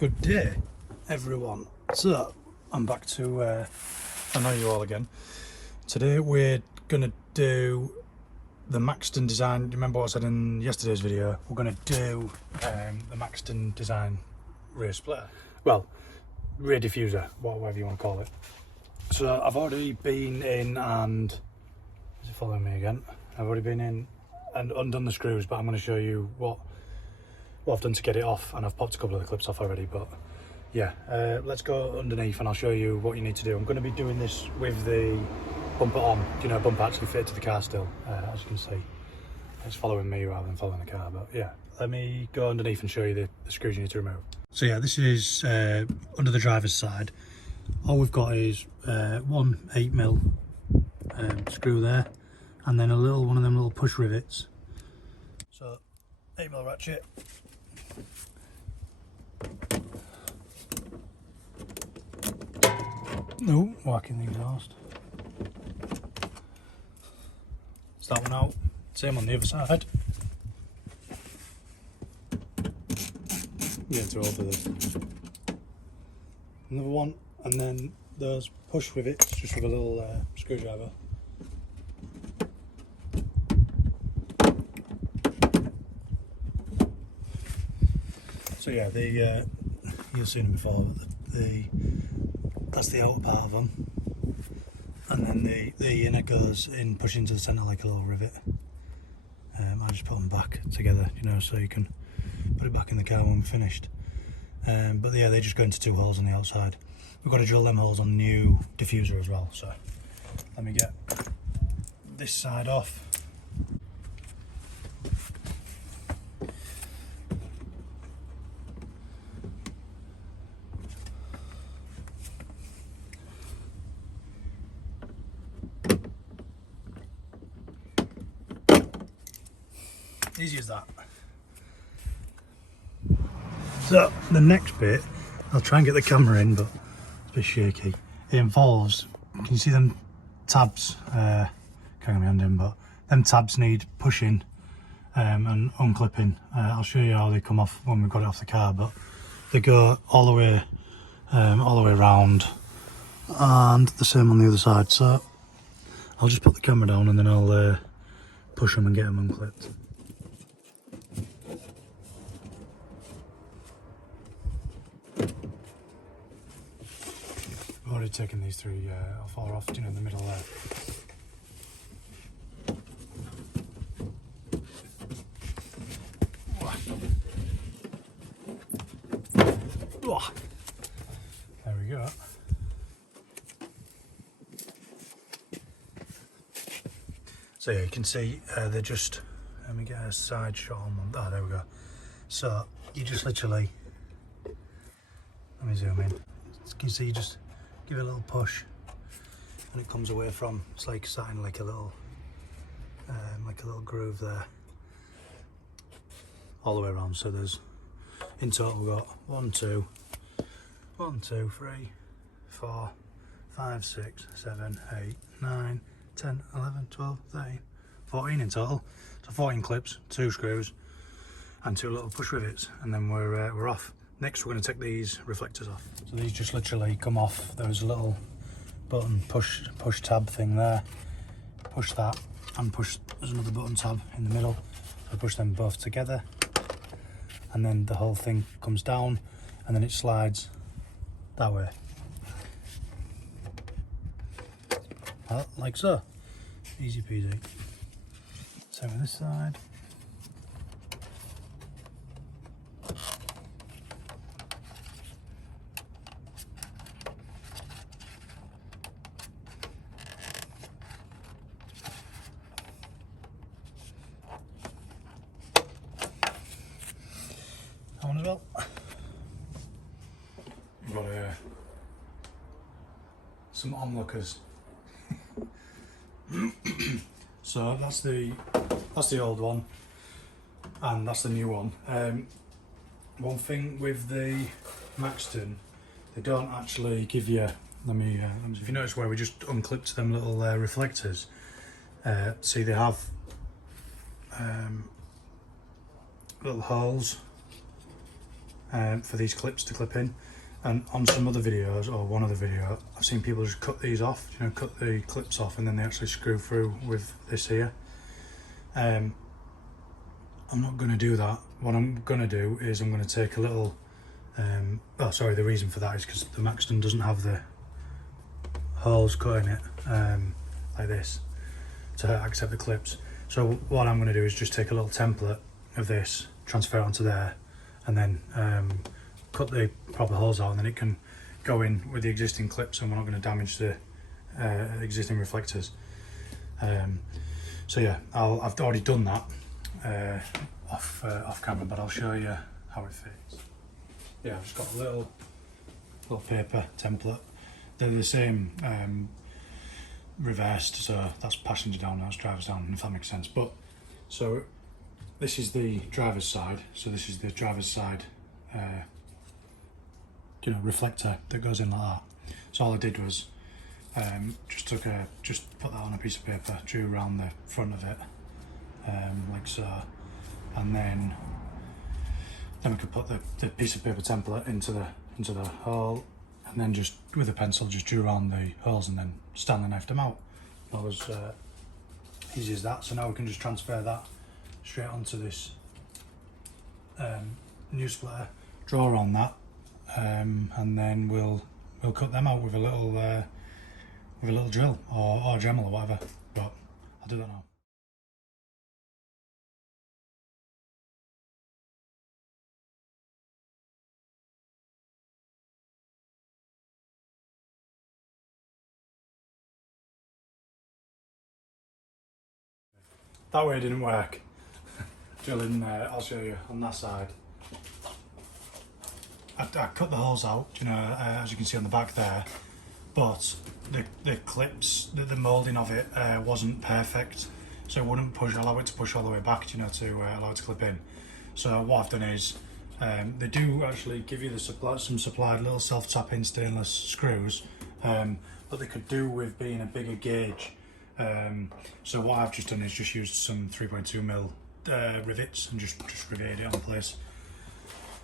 Good day, everyone. So, I'm back to, I know you all again. Today we're going to do the Maxton Design. Do you remember what I said in yesterday's video? We're going to do the Maxton Design rear splitter. Well, rear diffuser, whatever you want to call it. So, I've already been in and... Is it following me again? I've already been in and undone the screws, but I'm going to show you what I've done to get it off, and I've popped a couple of the clips off already. But yeah, let's go underneath and I'll show you what you need to do. I'm going to be doing this with the bumper on, you know, bumper actually fitted to the car still, as you can see. It's following me rather than following the car. But yeah, let me go underneath and show you the screws you need to remove. So yeah, this is under the driver's side. All we've got is one 8mm screw there, and then one of them little push rivets. So 8mm ratchet. No, whacking the exhaust. It's that one out. Same on the other side. Get into all of this. Another one, and then those push rivets, just with a little screwdriver. So yeah, you've seen them before. That's the outer part of them, and then the inner goes in, push into the centre like a little rivet. I just put them back together, you know, so you can put it back in the car when we're finished. But yeah, they just go into two holes on the outside. We've got to drill them holes on the new diffuser as well. So let me get this side off. Easy as that. So the next bit, I'll try and get the camera in, but it's a bit shaky. It involves, can you see them tabs? Can't get my hand in, but them tabs need pushing and unclipping. I'll show you how they come off when we've got it off the car, but they go all the way around, and the same on the other side. So I'll just put the camera down and then I'll push them and get them unclipped. I've already taken these three off, you know, in the middle there. There we go. So yeah, you can see they're just, let me get a side shot on one. Oh, there we go. So you just literally, let me zoom in. You can see you just give it a little push and it comes away from, it's like starting like a little groove there all the way around. So there's, in total we've got 1, 2, 3, 4, 5, 6, 7, 8, 9, 10, 11, 12, 13, 14 in total. So 14 clips, 2 screws and 2 little push rivets, and then we're off. Next we're going to take these reflectors off. So these just literally come off. There's a little button push tab thing there. Push that and push, there's another button tab in the middle. So push them both together and then the whole thing comes down and then it slides that way. Well, like so. Easy peasy. Same with this side. That one as well. We've got some onlookers. So that's the old one, and that's the new one. One thing with the Maxton, they don't actually give you. If you notice where we just unclipped them little reflectors, see they have little holes for these clips to clip in. And on some other videos, or one other video, I've seen people just cut these off, you know, cut the clips off and then they actually screw through with this here. I'm not going to do that. What I'm going to do is I'm going to take a little, oh sorry, the reason for that is because the Maxton doesn't have the holes cut in it, like this, to accept the clips. So what I'm going to do is just take a little template of this, transfer it onto there, and then cut the proper holes out, and then it can go in with the existing clips and we're not going to damage the existing reflectors. So yeah, I've already done that off camera, but I'll show you how it fits. Yeah, I've just got a little paper template. They're the same reversed, so that's passenger down, that's driver's down, if that makes sense. But so this is the driver's side, so this is the driver's side you know, reflector that goes in like that. So all I did was just put that on a piece of paper, drew around the front of it like so, and then we could put the piece of paper template into the hole, and then just with a pencil just drew around the holes and then Stanley knifed them out. That was easy as that. So now we can just transfer that straight onto this new splitter, draw on that, and then we'll cut them out with a little drill or a Dremel or whatever. But I'll do that now. That way it didn't work. Drilling, I'll show you on that side. I cut the holes out, you know, as you can see on the back there, but the clips, the moulding of it wasn't perfect, so it wouldn't allow it to push all the way back, you know, to allow it to clip in. So what I've done is, they do actually give you some supplied little self-tapping stainless screws, but they could do with being a bigger gauge. So what I've just done is just used some 3.2mm rivets and just riveted it on place.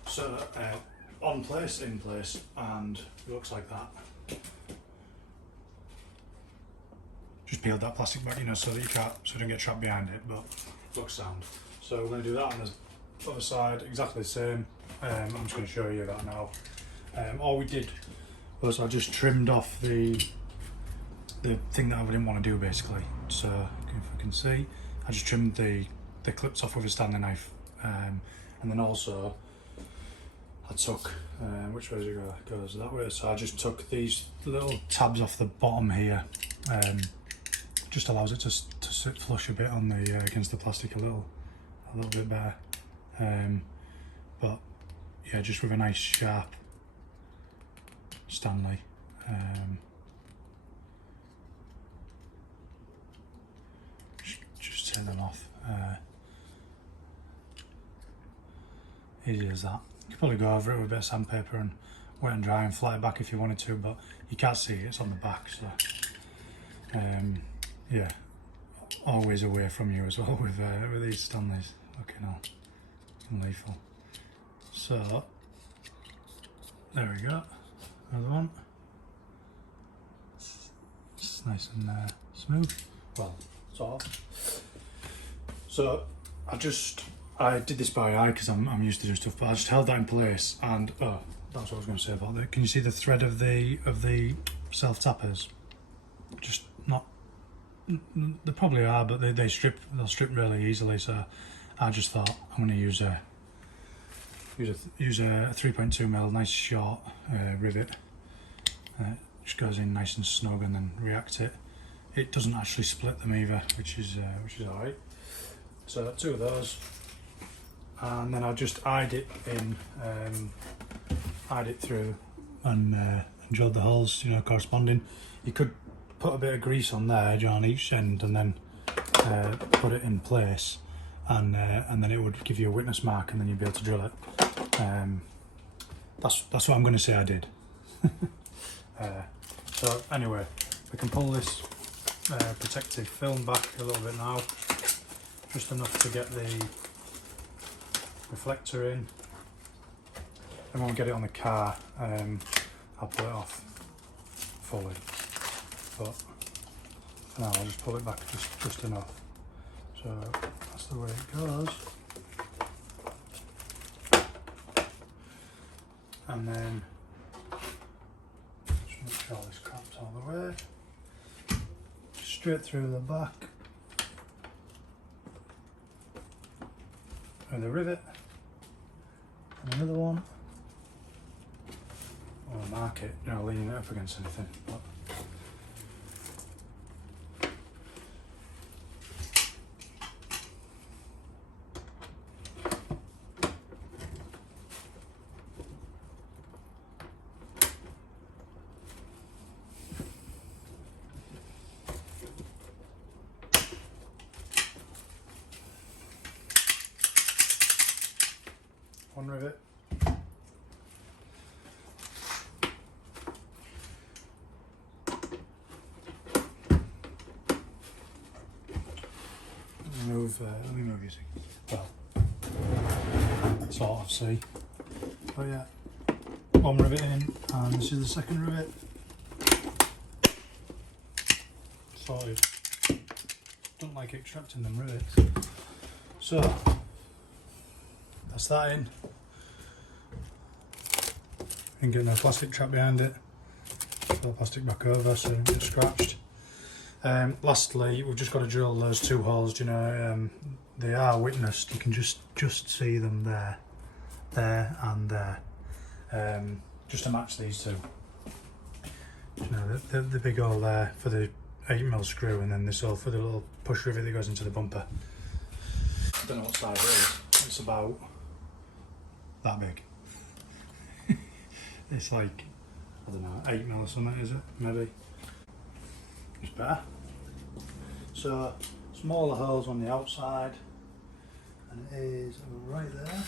So in place, and it looks like that. Just peeled that plastic back, you know, so that you don't get trapped behind it, but it looks sound. So we're going to do that on the other side, exactly the same. I'm just going to show you that now. All we did was I just trimmed off the thing that I didn't want to do, basically. So if I can see, I just trimmed the clips off with a Stanley knife, and then also I took, which way does it go? It goes that way. So I just took these little tabs off the bottom here. Just allows it to sit flush a bit on the against the plastic a little bit better. But yeah, just with a nice sharp Stanley. Just take them off. Easy as that. You could probably go over it with a bit of sandpaper and wet and dry and flat it back if you wanted to, but you can't see it, it's on the back, so yeah, always away from you as well with these Stanleys. Okay, now lethal. So there we go, another one. It's nice and smooth. Well, sort of. So I did this by eye because I'm used to doing stuff, but I just held that in place, and oh, that's what I was going to say about that. Can you see the thread of the self tappers? Just not. They probably are, but they'll strip really easily. So I just thought I'm going to use a 3.2mm nice short rivet. Just goes in nice and snug, and then react it. It doesn't actually split them either, which is alright. So 2 of those. And then I just eyed it in, eyed it through, and drilled the holes, you know, corresponding. You could put a bit of grease on there, on each end, and then put it in place, and then it would give you a witness mark, and then you'd be able to drill it. That's what I'm going to say I did. So anyway, we can pull this protective film back a little bit now, just enough to get the reflector in. And when we get it on the car, I'll pull it off fully. But for now, I'll just pull it back just enough. So that's the way it goes. And then just make sure this crap's all the way. Straight through the back with a rivet and another one. Or mark it, you know, leaning it up against anything. But one rivet. Let me move you see. Well, sort of see. But yeah, one rivet in, and this is the second rivet. Sorted. Don't like extracting them rivets. So that's that in. And get no plastic trap behind it. Put the plastic back over so it doesn't get scratched. Lastly, we've just got to drill those two holes. You know, they are witnessed. You can just see them there and there, just to match these two. You know, the big hole there for the 8mm screw, and then this hole for the little push rivet that goes into the bumper. I don't know what size it is. It's about that big. It's like, I don't know, 8mm or something, is it? Maybe. It's better. So, smaller holes on the outside, and it is right there.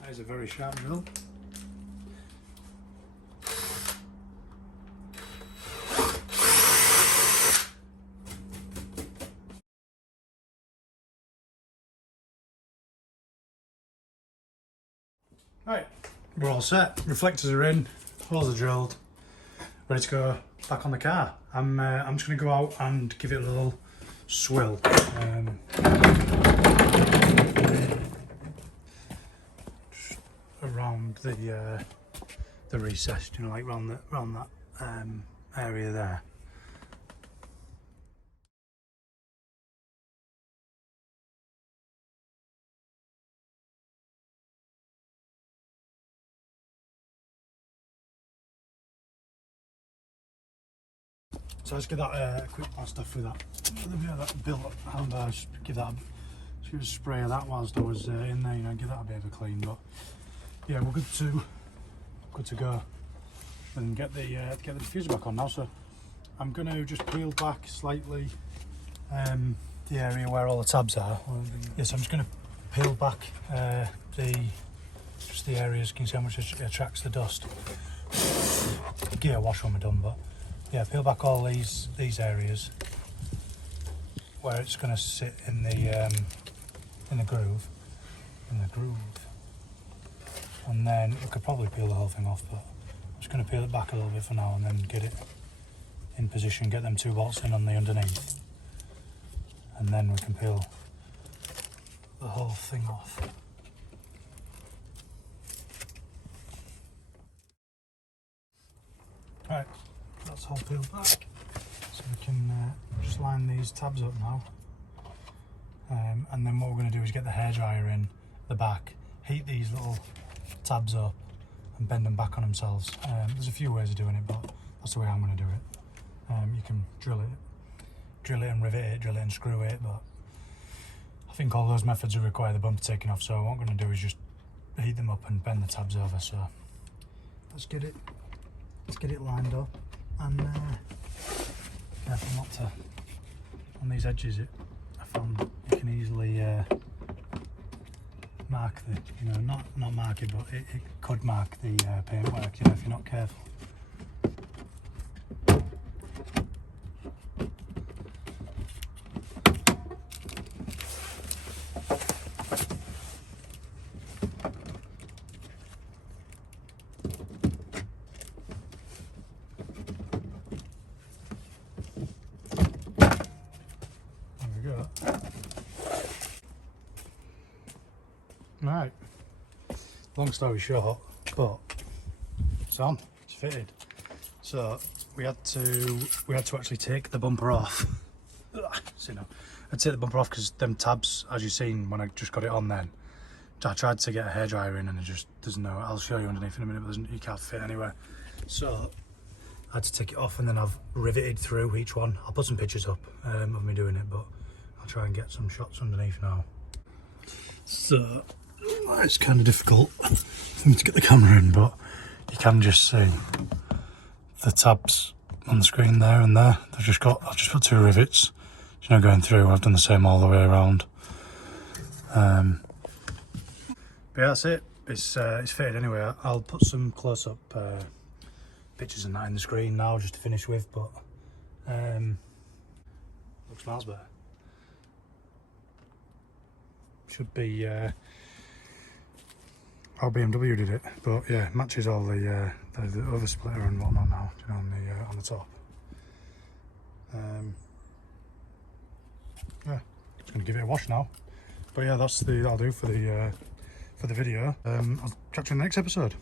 That is a very sharp drill. Right, we're all set. Reflectors are in, holes are drilled, ready to go back on the car. I'm just going to go out and give it a little swill. Just around the recess, you know, like around that area there. So let's get that quick blast off with that. That built up handbar, just give a spray of that whilst I was in there, you know, give that a bit of a clean. But yeah, we're good to go. And get the diffuser back on now. So I'm going to just peel back slightly the area where all the tabs are. Yes, I'm just going to peel back just the areas. Can you see how much it attracts the dust? Gear wash when we're done, but. Yeah, peel back all these areas where it's going to sit in the groove, and then we could probably peel the whole thing off, but I'm just going to peel it back a little bit for now and then get it in position, get them 2 bolts in on the underneath, and then we can peel the whole thing off. Right. That's all peeled back, so we can just line these tabs up now, and then what we're going to do is get the hairdryer in the back, heat these little tabs up and bend them back on themselves. There's a few ways of doing it, but that's the way I'm going to do it. You can drill it and rivet it, drill it and screw it, but I think all those methods will require the bumper taking off, so what I'm going to do is just heat them up and bend the tabs over. So let's get it lined up. And careful not to, on these edges, I found you can easily mark the, you know, not mark it, but it could mark the paintwork, you know, if you're not careful. Right, long story short, but it's on, it's fitted. So we had to actually take the bumper off. So, you know, I'd take the bumper off because them tabs, as you've seen when I just got it on then, I tried to get a hairdryer in and it just doesn't know. I'll show you underneath in a minute, but you can't fit anywhere. So I had to take it off and then I've riveted through each one. I'll put some pictures up of me doing it, but I'll try and get some shots underneath now. So it's kind of difficult for me to get the camera in, but you can just see the tabs on the screen there and there. I've just put 2 rivets, you know, going through. I've done the same all the way around. But yeah, that's it. It's fitted anyway. I'll put some close-up pictures and that in the screen now just to finish with, but looks miles better. Should be how BMW did it, but yeah, matches all the other splitter and whatnot now, you know, on the top. Yeah, just gonna give it a wash now. But yeah, that'll do for the video. I'll catch you in the next episode.